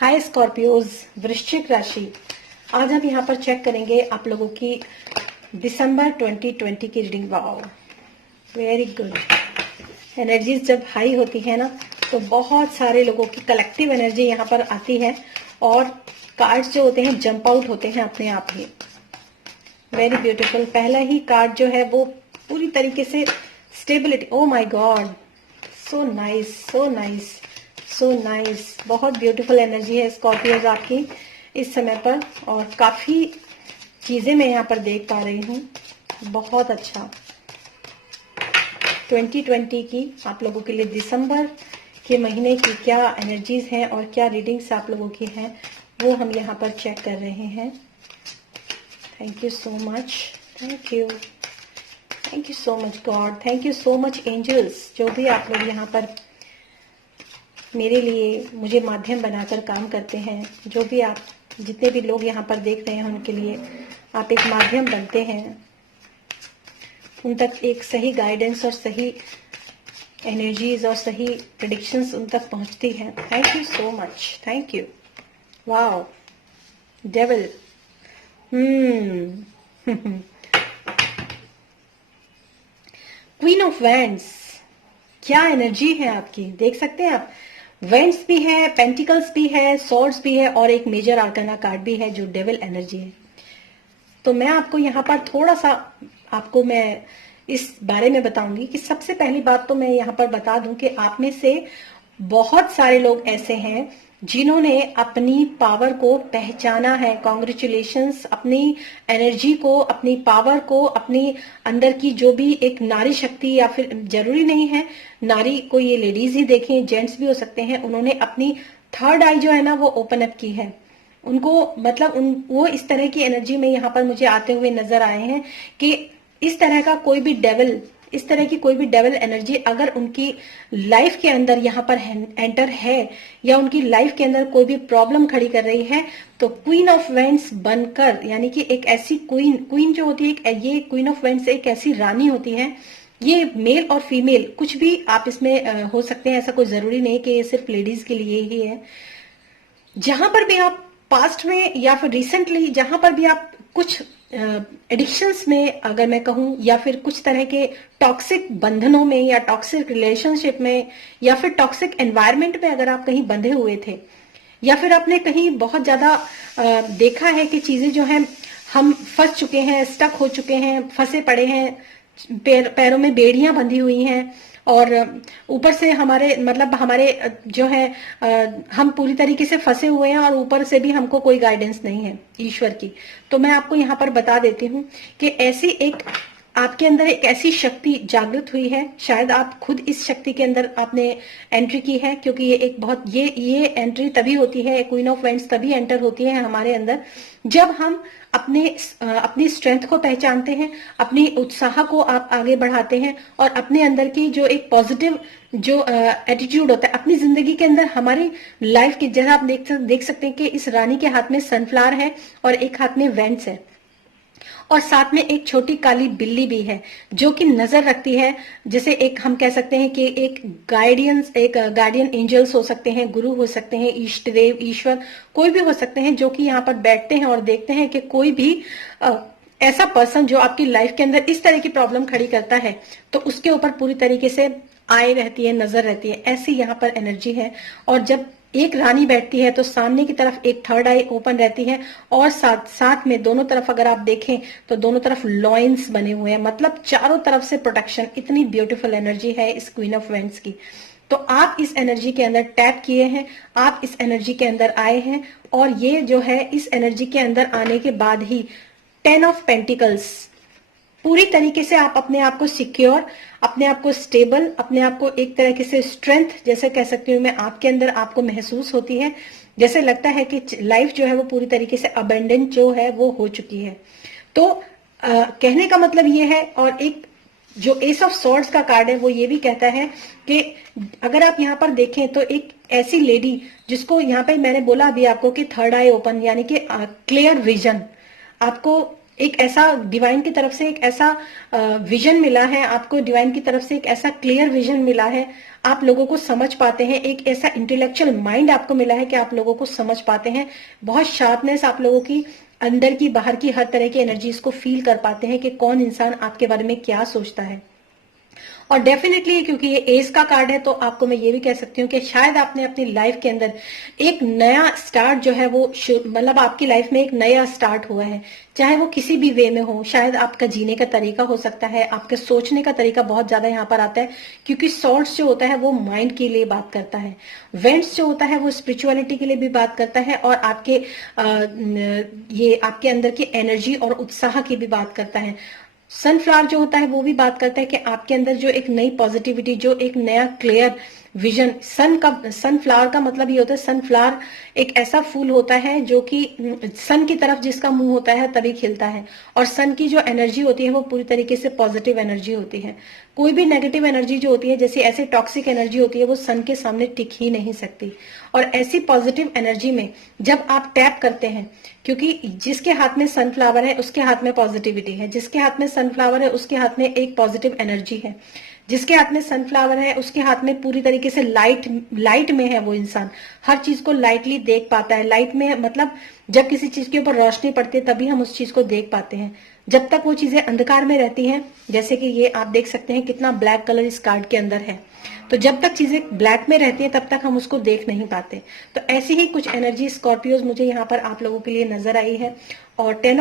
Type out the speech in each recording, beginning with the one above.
हाय Scorpios, वृश्चिक राशि। आज हम यहाँ पर चेक करेंगे आप लोगों की दिसंबर 2020 की reading. Wow, very good. Energies जब हाई होती है ना तो बहुत सारे लोगों की कलेक्टिव एनर्जी यहाँ पर आती है और कार्ड्स जो होते हैं जंप आउट होते हैं अपने आप ही। Very beautiful. पहला ही कार्ड जो है वो पूरी तरीके से stability. Oh my God, so nice, so nice, so nice. बहुत ब्यूटीफुल एनर्जी है स्कॉर्पियोज आपकी इस समय पर, और काफी चीजें मैं यहाँ पर देख पा रही हूँ। बहुत अच्छा। 2020 की आप लोगों के लिए दिसंबर के महीने की क्या एनर्जीज हैं और क्या रीडिंग्स आप लोगों की हैं वो हम यहाँ पर चेक कर रहे हैं। Thank you so much, thank you so much God, thank you so much angels, जो भी आप लोग यहाँ पर मेरे लिए मुझे माध्यम बनाकर काम करते हैं। जो भी आप जितने भी लोग यहाँ पर देख रहे हैं उनके लिए आप एक माध्यम बनते हैं, उन तक एक सही गाइडेंस और सही एनर्जीज और सही प्रेडिक्शंस उन तक पहुंचती हैं। Thank you so much, thank you. Wow, devil. Queen of wands, क्या एनर्जी है आपकी, देख सकते हैं आप। वेंट्स भी है, पेंटिकल्स भी है, सॉर्ड्स भी है और एक मेजर आर्काना कार्ड भी है जो डेविल एनर्जी है। तो मैं आपको यहाँ पर थोड़ा सा आपको मैं इस बारे में बताऊंगी कि सबसे पहली बात तो मैं यहाँ पर बता दूं कि आप में से बहुत सारे लोग ऐसे हैं जिन्होंने अपनी पावर को पहचाना है। कॉन्ग्रेचुलेशंस। अपनी एनर्जी को, अपनी पावर को, अपनी अंदर की जो भी एक नारी शक्ति, या फिर जरूरी नहीं है नारी को ये लेडीज ही देखें, जेंट्स भी हो सकते हैं, उन्होंने अपनी थर्ड आई जो है ना वो ओपन अप की है। उनको मतलब वो इस तरह की एनर्जी में यहाँ पर मुझे आते हुए नजर आए हैं कि इस तरह का कोई भी डेविल, इस तरह की कोई भी डेविल एनर्जी अगर उनकी लाइफ के अंदर यहाँ पर एंटर है या उनकी लाइफ के अंदर कोई भी प्रॉब्लम खड़ी कर रही है तो क्वीन ऑफ वेंट्स बनकर, यानी कि एक ऐसी क्वीन जो होती है, ये क्वीन ऑफ वेंट्स एक ऐसी रानी होती है। ये मेल और फीमेल कुछ भी आप इसमें हो सकते हैं, ऐसा कोई जरूरी नहीं कि ये सिर्फ लेडीज के लिए ही है। जहां पर भी आप पास्ट में या फिर रिसेंटली जहां पर भी आप कुछ एडिक्शंस में अगर मैं कहूं, या फिर कुछ तरह के टॉक्सिक बंधनों में या टॉक्सिक रिलेशनशिप में या फिर टॉक्सिक एनवायरनमेंट में अगर आप कहीं बंधे हुए थे, या फिर आपने कहीं बहुत ज्यादा देखा है कि चीजें जो हैं हम फंस चुके हैं, स्टक हो चुके हैं, फंसे पड़े हैं, पैरों में बेड़ियां बंधी हुई हैं और ऊपर से हमारे मतलब हमारे जो है हम पूरी तरीके से फंसे हुए हैं और ऊपर से भी हमको कोई गाइडेंस नहीं है ईश्वर की। तो मैं आपको यहाँ पर बता देती हूँ कि ऐसी एक आपके अंदर एक ऐसी शक्ति जागृत हुई है। शायद आप खुद इस शक्ति के अंदर आपने एंट्री की है, क्योंकि ये एक बहुत ये एंट्री तभी होती है, क्वीन ऑफ वेंट्स तभी एंटर होती है हमारे अंदर जब हम अपनी स्ट्रेंथ को पहचानते हैं, अपनी उत्साह को आप आगे बढ़ाते हैं और अपने अंदर की जो एक पॉजिटिव जो एटीट्यूड होता है अपनी जिंदगी के अंदर, हमारी लाइफ की, जैसा आप देख सकते हैं कि इस रानी के हाथ में सनफ्लावर है और एक हाथ में वेंट्स है और साथ में एक छोटी काली बिल्ली भी है जो कि नजर रखती है। जैसे एक हम कह सकते हैं कि एक गार्डियन एंजल्स हो सकते हैं, गुरु हो सकते हैं, इष्ट देव, ईश्वर कोई भी हो सकते हैं जो कि यहाँ पर बैठते हैं और देखते हैं कि कोई भी ऐसा पर्सन जो आपकी लाइफ के अंदर इस तरह की प्रॉब्लम खड़ी करता है तो उसके ऊपर पूरी तरीके से आए रहती है, नजर रहती है। ऐसी यहाँ पर एनर्जी है। और जब एक रानी बैठती है तो सामने की तरफ एक थर्ड आई ओपन रहती है और साथ में दोनों तरफ अगर आप देखें तो दोनों तरफ लॉइंस बने हुए हैं, मतलब चारों तरफ से प्रोटेक्शन। इतनी ब्यूटीफुल एनर्जी है इस क्वीन ऑफ वेंट्स की। तो आप इस एनर्जी के अंदर टैप किए हैं, आप इस एनर्जी के अंदर आए हैं और ये जो है इस एनर्जी के अंदर आने के बाद ही 10 ऑफ पेंटिकल्स, पूरी तरीके से आप अपने आप को सिक्योर, अपने आप को स्टेबल, अपने आप को एक तरीके से स्ट्रेंथ जैसे कह सकती हूँ मैं, आपके अंदर आपको महसूस होती है। जैसे लगता है कि लाइफ जो है वो पूरी तरीके से अबेंडेंट जो है वो हो चुकी है। तो कहने का मतलब ये है। और एक जो एस ऑफ सॉर्ड्स का कार्ड है वो ये भी कहता है कि अगर आप यहाँ पर देखें तो एक ऐसी लेडी जिसको यहाँ पे मैंने बोला अभी आपको कि थर्ड आई ओपन, यानी कि क्लियर विजन, आपको एक ऐसा डिवाइन की तरफ से एक ऐसा विजन मिला है आपको, डिवाइन की तरफ से एक ऐसा क्लियर विजन मिला है, आप लोगों को समझ पाते हैं, एक ऐसा इंटेलेक्चुअल माइंड आपको मिला है कि आप लोगों को समझ पाते हैं, बहुत शार्पनेस आप लोगों की अंदर की बाहर की हर तरह की एनर्जीज को फील कर पाते हैं कि कौन इंसान आपके बारे में क्या सोचता है। और डेफिनेटली क्योंकि ये एस का कार्ड है तो आपको मैं ये भी कह सकती हूँ कि शायद आपने अपनी लाइफ के अंदर एक नया स्टार्ट जो है वो मतलब आपकी लाइफ में एक नया स्टार्ट हुआ है, चाहे वो किसी भी वे में हो। शायद आपका जीने का तरीका हो सकता है, आपके सोचने का तरीका बहुत ज्यादा यहाँ पर आता है, क्योंकि सॉर्ट्स जो होता है वो माइंड के लिए बात करता है, वेंट्स जो होता है वो स्पिरिचुअलिटी के लिए भी बात करता है, और आपके ये आपके अंदर की एनर्जी और उत्साह की भी बात करता है। सनफ्लावर जो होता है वो भी बात करता है कि आपके अंदर जो एक नई पॉजिटिविटी, जो एक नया क्लियर विजन, सनफ्लावर का मतलब ये होता है, सनफ्लावर एक ऐसा फूल होता है जो कि सन की तरफ जिसका मुंह होता है तभी खिलता है, और सन की जो एनर्जी होती है वो पूरी तरीके से पॉजिटिव एनर्जी होती है। कोई भी नेगेटिव एनर्जी जो होती है, जैसे ऐसे टॉक्सिक एनर्जी होती है, वो सन के सामने टिक ही नहीं सकती। और ऐसी पॉजिटिव एनर्जी में जब आप टैप करते हैं, क्योंकि जिसके हाथ में सनफ्लावर है उसके हाथ में पॉजिटिविटी है, जिसके हाथ में सनफ्लावर है उसके हाथ में एक पॉजिटिव एनर्जी है, जिसके हाथ में सनफ्लावर है उसके हाथ में पूरी तरीके से लाइट में है। वो इंसान हर चीज को लाइटली देख पाता है। लाइट में मतलब जब किसी चीज के ऊपर रोशनी पड़ती है तभी हम उस चीज को देख पाते हैं। जब तक वो चीजें अंधकार में रहती हैं, जैसे कि ये आप देख सकते हैं कितना ब्लैक कलर इस कार्ड के अंदर है, तो जब तक चीजें ब्लैक में रहती हैं तब तक हम उसको देख नहीं पाते। तो ऐसी ही कुछ एनर्जी स्कॉर्पियोज मुझे यहाँ पर आप लोगों के लिए नजर आई है। और 10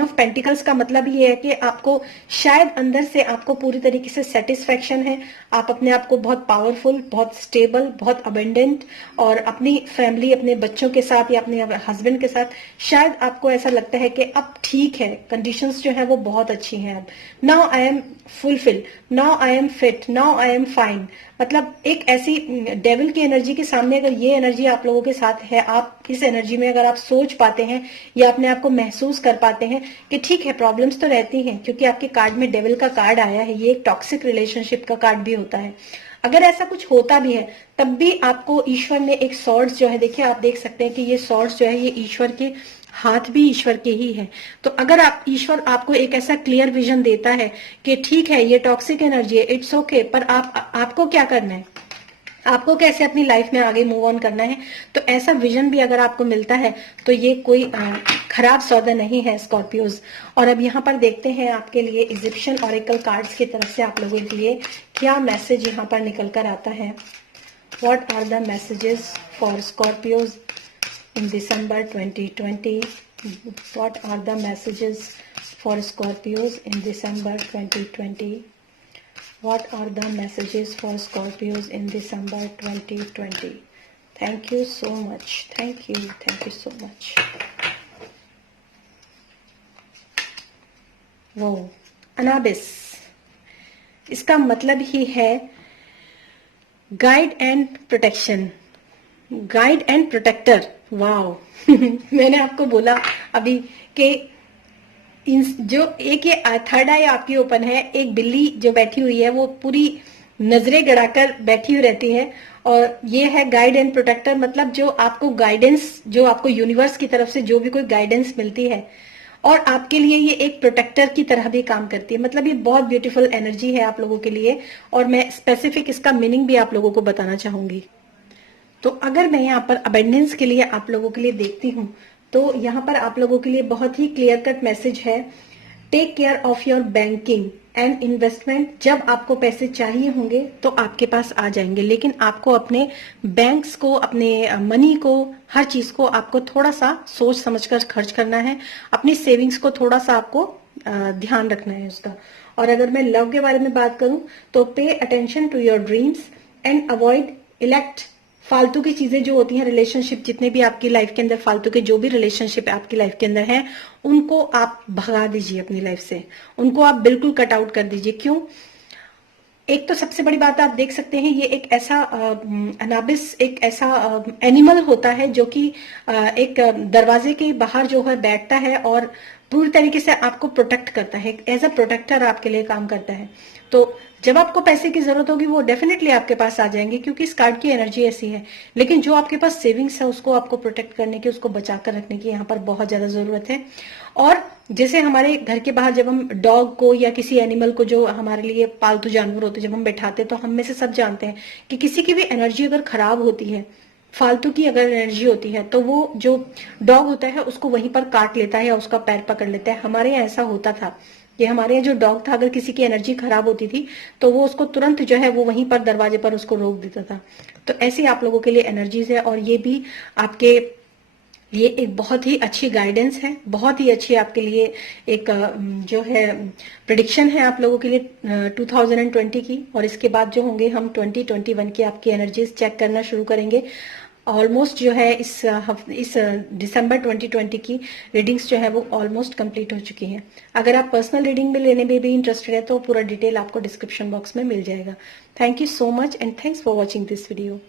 ऑफ पेंटिकल्स का मतलब ये है कि आपको शायद अंदर से आपको पूरी तरीके से सेटिस्फेक्शन है, आप अपने आप को बहुत पावरफुल, बहुत स्टेबल, बहुत अबेंडेंट, और अपनी फैमिली, अपने बच्चों के साथ या अपने हस्बैंड के साथ शायद आपको ऐसा लगता है कि अब ठीक है, कंडीशंस जो है वो बहुत अच्छी हैं। अब now I am fulfil, now I am fit, now I am fine. मतलब एक ऐसी डेविल की एनर्जी के सामने अगर ये एनर्जी आप लोगों के साथ है, आप इस एनर्जी में अगर आप सोच पाते हैं या अपने आप को महसूस कर पाते हैं कि ठीक है, प्रॉब्लम्स तो रहती हैं, क्योंकि आपके कार्ड में डेविल का कार्ड आया है, ये एक टॉक्सिक रिलेशनशिप का कार्ड भी होता है। अगर ऐसा कुछ होता भी है तब भी आपको ईश्वर ने एक सॉर्ड्स जो है, देखिए आप देख सकते हैं कि ये सॉर्ड्स जो है ये ईश्वर के हाथ भी ईश्वर के ही है। तो अगर आप ईश्वर आपको एक ऐसा क्लियर विजन देता है कि ठीक है ये टॉक्सिक एनर्जी है, इट्स ओके, पर आपको क्या करना है, आपको कैसे अपनी लाइफ में आगे मूव ऑन करना है, तो ऐसा विजन भी अगर आपको मिलता है तो ये कोई खराब सौदा नहीं है स्कॉर्पियोज। और अब यहाँ पर देखते हैं आपके लिए इजिप्शियन ऑरेकल कार्ड्स की तरफ से आप लोगों के लिए क्या मैसेज यहाँ पर निकल कर आता है। What are the messages for Scorpios in December 2020? What are the messages for Scorpios in December 2020? What are the messages for Scorpios in December 2020? Thank you so much. Thank you so much. वो अनाबिस, इसका मतलब ही है guide and protection, guide and protector. Wow मैंने आपको बोला अभी कि जो एक ये थर्ड आई आपकी ओपन है, एक बिल्ली जो बैठी हुई है वो पूरी नजरें गड़ाकर बैठी हुई रहती है, और ये है गाइड एंड प्रोटेक्टर। मतलब जो आपको गाइडेंस, जो आपको यूनिवर्स की तरफ से जो भी कोई गाइडेंस मिलती है, और आपके लिए ये एक प्रोटेक्टर की तरह भी काम करती है। मतलब ये बहुत ब्यूटीफुल एनर्जी है आप लोगों के लिए, और मैं स्पेसिफिक इसका मीनिंग भी आप लोगों को बताना चाहूंगी। तो अगर मैं यहाँ पर अबेंडेंस के लिए आप लोगों के लिए देखती हूँ, तो यहाँ पर आप लोगों के लिए बहुत ही क्लियर कट मैसेज है, take care of your banking and investment. जब आपको पैसे चाहिए होंगे तो आपके पास आ जाएंगे, लेकिन आपको अपने बैंक्स को, अपने मनी को, हर चीज को आपको थोड़ा सा सोच समझकर खर्च करना है। अपनी सेविंग्स को थोड़ा सा आपको ध्यान रखना है उसका। और अगर मैं लव के बारे में बात करूं तो pay attention to your dreams and avoid elect फालतू की चीजें जो होती हैं, रिलेशनशिप जितने भी आपकी लाइफ के अंदर फालतू के जो भी रिलेशनशिप आपकी लाइफ के अंदर हैं, उनको आप भगा दीजिए अपनी लाइफ से, उनको आप बिल्कुल कट आउट कर दीजिए। क्यों? एक तो सबसे बड़ी बात आप देख सकते हैं, ये एक ऐसा अनाबिस एक ऐसा एनिमल होता है जो कि एक दरवाजे के बाहर जो है बैठता है और पूरी तरीके से आपको प्रोटेक्ट करता है, एज अ प्रोटेक्टर आपके लिए काम करता है। तो जब आपको पैसे की जरूरत होगी वो डेफिनेटली आपके पास आ जाएंगे, क्योंकि इस कार्ड की एनर्जी ऐसी है। लेकिन जो आपके पास सेविंग्स है उसको आपको प्रोटेक्ट करने की, उसको बचा कर रखने की यहाँ पर बहुत ज्यादा जरूरत है। और जैसे हमारे घर के बाहर जब हम डॉग को या किसी एनिमल को, जो हमारे लिए पालतू जानवर होते हैं, जब हम बैठाते हैं तो हम में से सब जानते हैं कि किसी की भी एनर्जी अगर खराब होती है, फालतू की अगर एनर्जी होती है, तो वो जो डॉग होता है उसको वहीं पर काट लेता है या उसका पैर पकड़ लेता है। हमारे यहाँ ऐसा होता था कि हमारे यहाँ जो डॉग था, अगर किसी की एनर्जी खराब होती थी तो वो उसको तुरंत जो है वो वहीं पर दरवाजे पर उसको रोक देता था। तो ऐसे आप लोगों के लिए एनर्जीज है, और ये भी आपके ये एक बहुत ही अच्छी गाइडेंस है, बहुत ही अच्छी आपके लिए एक जो है प्रिडिक्शन है आप लोगों के लिए 2020 की। और इसके बाद जो होंगे हम 2021 की आपकी एनर्जीज चेक करना शुरू करेंगे। ऑलमोस्ट जो है इस दिसंबर 2020 की रीडिंग्स जो है वो ऑलमोस्ट कंप्लीट हो चुकी हैं। अगर आप पर्सनल रीडिंग में लेने में भी इंटरेस्टेड है तो पूरा डिटेल आपको डिस्क्रिप्शन बॉक्स में मिल जाएगा। Thank you so much and thanks for watching this video.